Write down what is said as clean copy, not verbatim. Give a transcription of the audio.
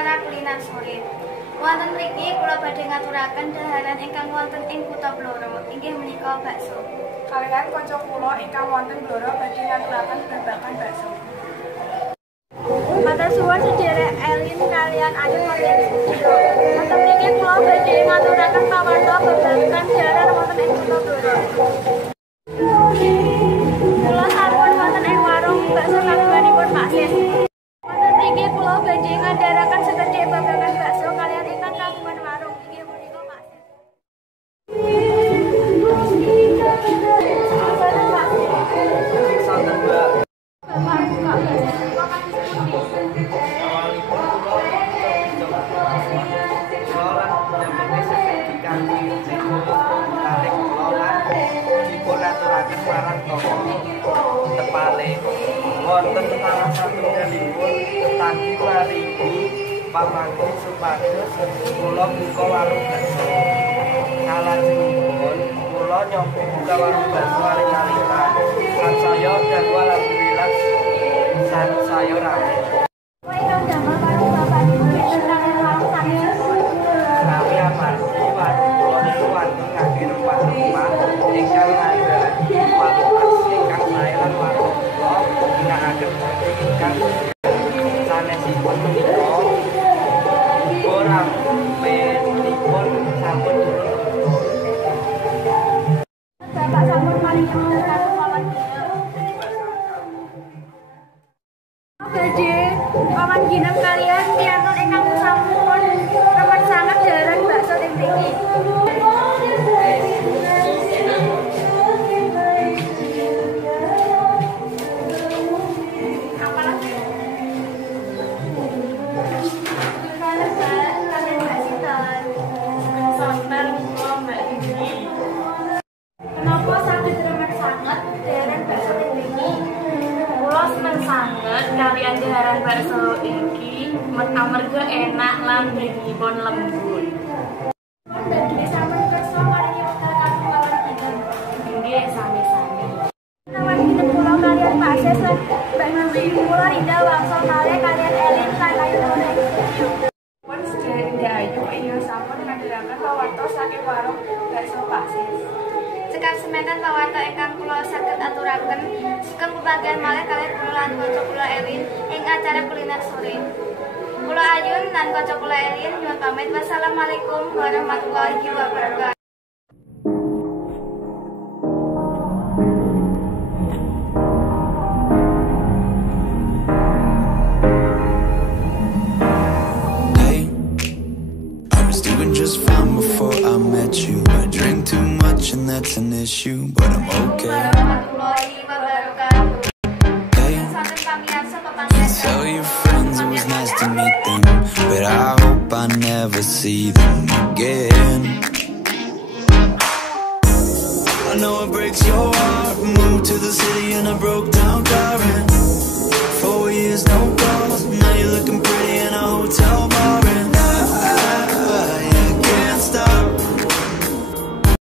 acara kuliner sore. Wonten mriki kula badhe ngaturaken daharan ingkang wonten ing kutha Blora, inggih menika bakso. Kaliyan kanca kula ingkang wonten Blora badhe ngaturaken babagan bakso. Matur suwun sedherek Elin kalian Ayu wonten studio. Wonten mriki kula badhe ngaturaken pawarta babagan daharan wonten ing kutha Blora. Kula sampun wonten ing warung bakso kagunganipun Pak Sis. Wonten mriki kula badhe ngandharaken sekedhik babagan bakso kalian ingkang kagungan warung inggih punika Pak Sis. Wonten salah satunggalipun tetanggi mariki pamanggi supados kula buka warung bakso. Salajengipun kula nyoba buka warung bakso alit-alitan. Sansaya dalu alhamdulillah saya rame. Ingkang damel warung bapakipun ingkang warung sanesipun. Kami amargi warung kula niku wonten kangge rumah-rumah ingkang ngandharaken kualitas ingkang sae lan warung kula ginakaken ingkang sanesipun menika ora menipun sampun turun. Bapak sampun paringi pitaken pawan badhe pawan ginem kalian tiyang ingkang sampun remen sanget daharan bakso teng mriki. Kenapa saged remen sanget daharan bakso teng mriki? Kula seneng sanget kalian daharan bakso iki amarga enak lan dagingipun lembut. Badhe sampun kersa paringi pitaken pawan ginem. Nggih sami-sami. Pawan ginem kula kalian Pak Sis lan Mbak Nuri. Kula Rinda Wangsa malih kalian Elin lan Ayu wonten ing studio. Pun sedherek Ayu ingkang sampun ngandharaken pawarta saking warung bakso Pak Sis. Cekap semekan pawarta ingkang kula saged aturaken sugeng kebagian malih kalian kula lan kanca kula Elin ing acara kuliner sore. Kula Ayun lan kanca kula Elin nyuwun pamit. Wassalamualaikum warahmatullahi wabarakatuh. Doing just fine before I met you. I drink too much and that's an issue, but I'm okay. Warahmatullahi wabarakatuh. Hey, Sampun pamirsa you papanggih. tell your friends it was nice to meet them, but I hope I never see them again. I know it breaks your heart. Moved to the city in a broke down car and 4 years no calls. Now you're looking pretty in a hotel bar.